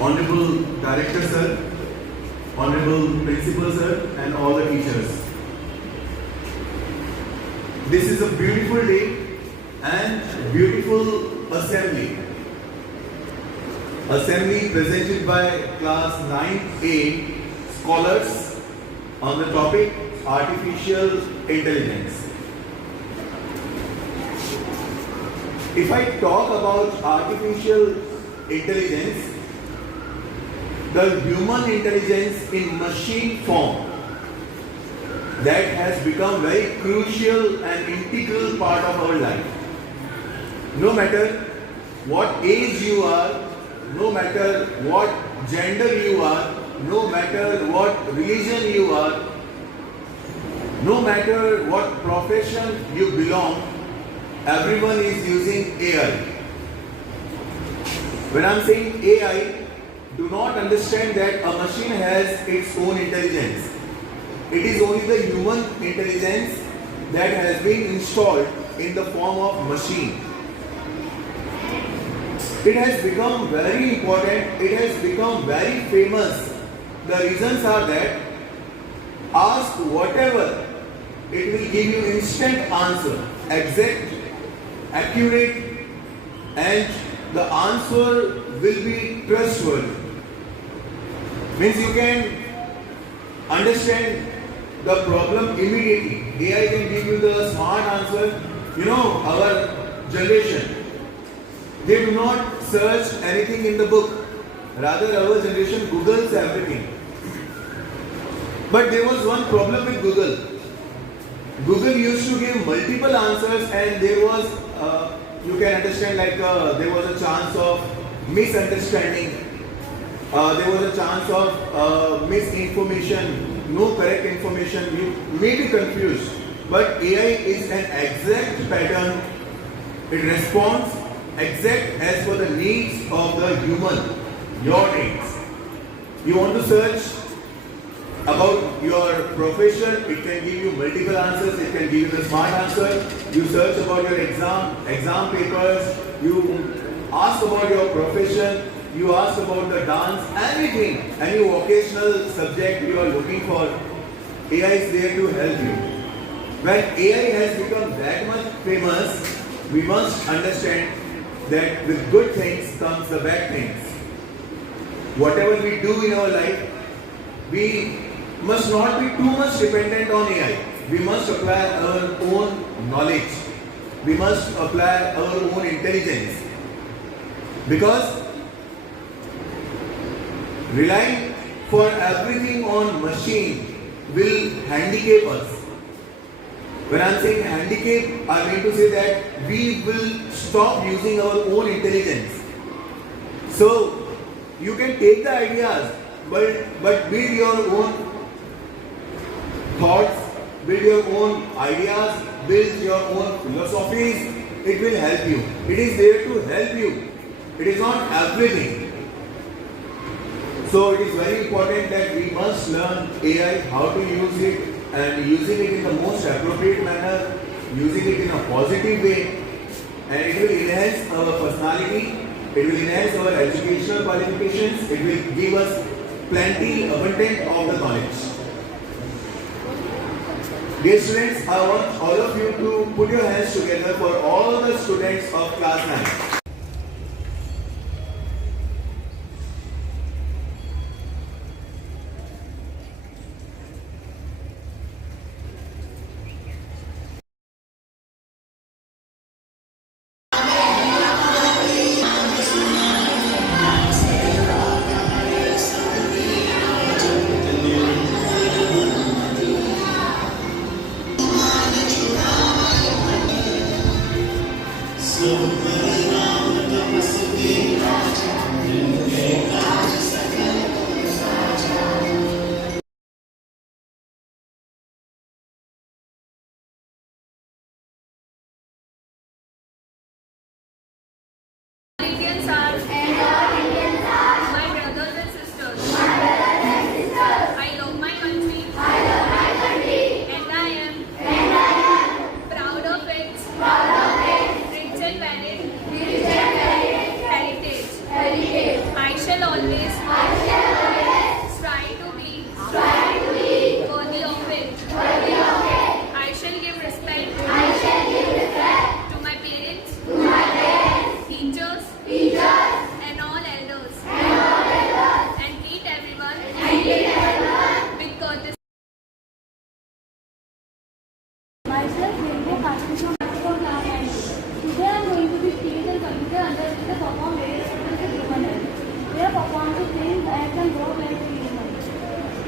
Honorable Director Sir, Honorable Principal Sir, and all the teachers. This is a beautiful day and beautiful assembly. Assembly presented by class 9A scholars on the topic Artificial Intelligence. If I talk about artificial intelligence, the human intelligence in machine form that has become very crucial and integral part of our life. No matter what age you are, no matter what gender you are, no matter what religion you are, no matter what profession you belong, everyone is using AI. When I'm saying AI, do not understand that a machine has its own intelligence. It is only the human intelligence that has been installed in the form of machine. It has become very important, it has become very famous. The reasons are that ask whatever, it will give you instant answer, exact, accurate, and the answer will be trustworthy. Means you can understand the problem immediately. AI can give you the smart answer. You know, our generation, they do not search anything in the book. Rather, our generation Googles everything. But there was one problem with Google. Google used to give multiple answers, and there was, you can understand, like there was a chance of misunderstanding. There was a chance of misinformation, no correct information. You may be confused, but AI is an exact pattern. It responds exact as per the needs of the human, your needs. You want to search about your profession, it can give you multiple answers, it can give you the smart answer. You search about your exam papers, you ask about your profession, you ask about the dance, anything, any vocational subject you are looking for, AI is there to help you. When AI has become that much famous, we must understand that with good things comes the bad things. Whatever we do in our life, we must not be too much dependent on AI. We must apply our own knowledge. We must apply our own intelligence. Because relying for everything on machine will handicap us. When I'm saying handicap, I mean to say that we will stop using our own intelligence. So you can take the ideas, but build your own thoughts, build your own ideas, build your own philosophies. It will help you. It is there to help you. It is not everything. So it is very important that we must learn AI, how to use it, and using it in the most appropriate manner, using it in a positive way, and it will enhance our personality, it will enhance our educational qualifications, it will give us plenty abundant of the knowledge. Dear students, I want all of you to put your hands together for all the students of class 9. So can work like a human.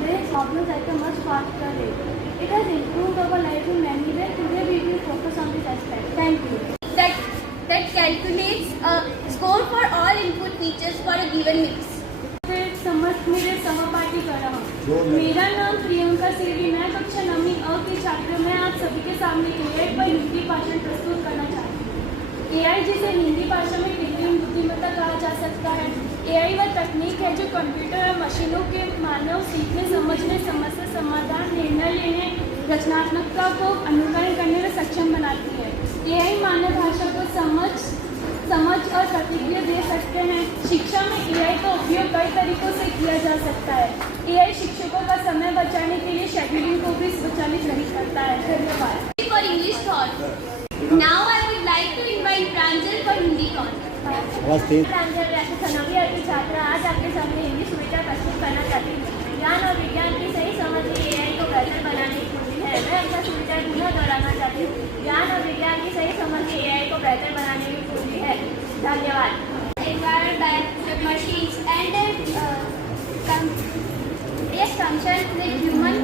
There problems at a much faster rate. It has improved our life in many ways. Today we will focus on this aspect. Thank you. That calculates a score for all input features for a given mix. मेरे सहपाठी कर रहा हूँ। मेरा नाम प्रियंका सेवी, मैं कक्षा 9वीं अ की छात्र। मैं आप सभी के सामने AI पर हिंदी भाषण प्रस्तुत करना चाहती हूँ। AI जिसे हिंदी भाषा में कृत्रिम बुद्धिमत्ता कहा जा सकता है। AI वह तकनीक है जो कंप्यूटर और मशीनों के मानव सीखने, समझने, समस्या समाधान, निर्णय लेने, रचनात्मकता को अनुकरण करने में सक्षम बनाती है। AI मानव भाषा को समझ और प्रतिक्रिया दे सकते हैं। शिक्षा में AI का उपयोग कई तरीकों से किया जा सकता है। AI शिक्षकों का समय बचाने के लिए शेड्यूलिंग को भी स्वचालित नहीं करता है। धन्यवाद। For English thought. Now I would like to invite Pranjal for Hindi thought. प्रांजल नवी की छात्र, आज आपके सामने हिंदी सुविधा प्रस्तुत करना चाहती हूँ। ज्ञान और विज्ञान की सही समझ AI को बेहतर बनाने की कुंजी है। मैं अपना सुविधा पुनः दोहराना चाहती हूँ। ज्ञान और विज्ञान की सही समझ AI को बेहतर बनाने की कुंजी है। धन्यवाद। Environment by machines and function with human.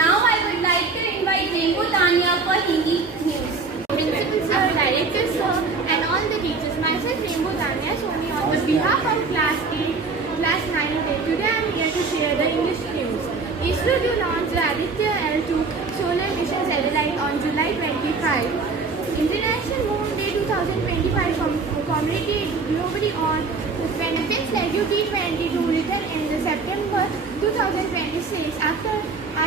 Now I would like to invite Rengu Tanya for Hindi news. Principal sir, director sir, and all the teachers. Myself, Rainbow Tanya Soni, on the behalf of class 8, class 9 day. Today I am here to share the English news. ISRO to launch the Aditya L2 solar mission satellite on July 25. International Moon Day 2025 commemorated globally on benefits like T22 written in the September 2026 after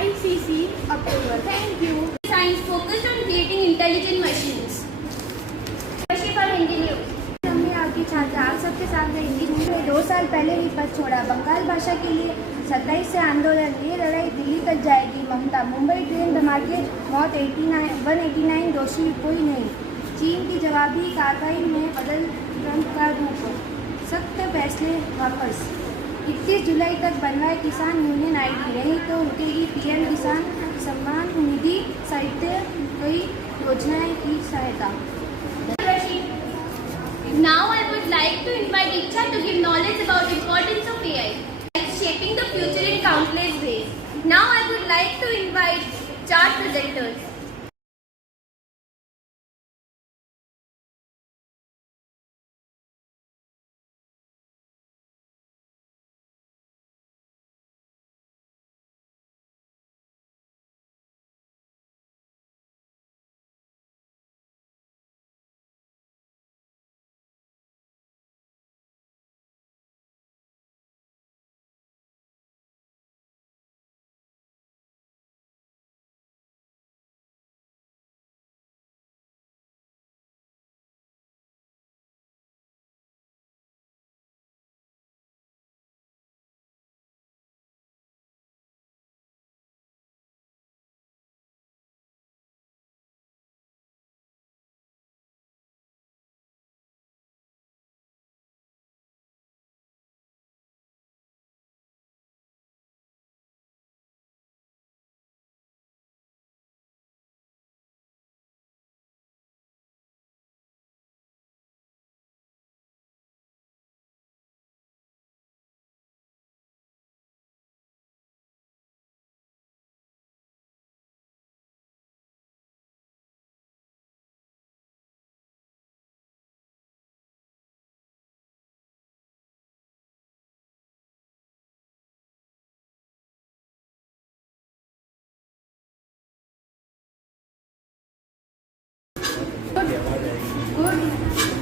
ICC approval. Thank you. Science focused on creating intelligent machines. Question for Hindi news. हमने आपकी छात्र आप सबके सामने हिंदी में 2 साल पहले ही पद छोड़ा। बंगाल भाषा के लिए 27 से आंदोलन, ये लड़ाई दिल्ली तक जाएगी। ममता, मुंबई ट्रेन धमाके, मौत 189, दोषी कोई नहीं। चीन की जवाबी कार्रवाई में बदल ट्रंप का रूप, सख्त फैसले वापस। 21 जुलाई तक बनवाए किसान यूनियन ID, नहीं तो रुकेगी PM किसान सम्मान निधि सहित कई योजनाएं की सहायता। Now I would like to invite Icha to give knowledge about importance of AI, shaping the future in countless ways. Now I would like to invite chart presenters.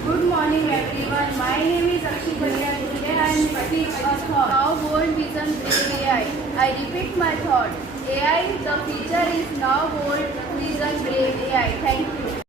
Good morning everyone. My name is Akshi Pandya. Today I am speaking a thought. Now World Vision Brave AI. I repeat my thought. AI, the future is now World Vision Brave AI. Thank you.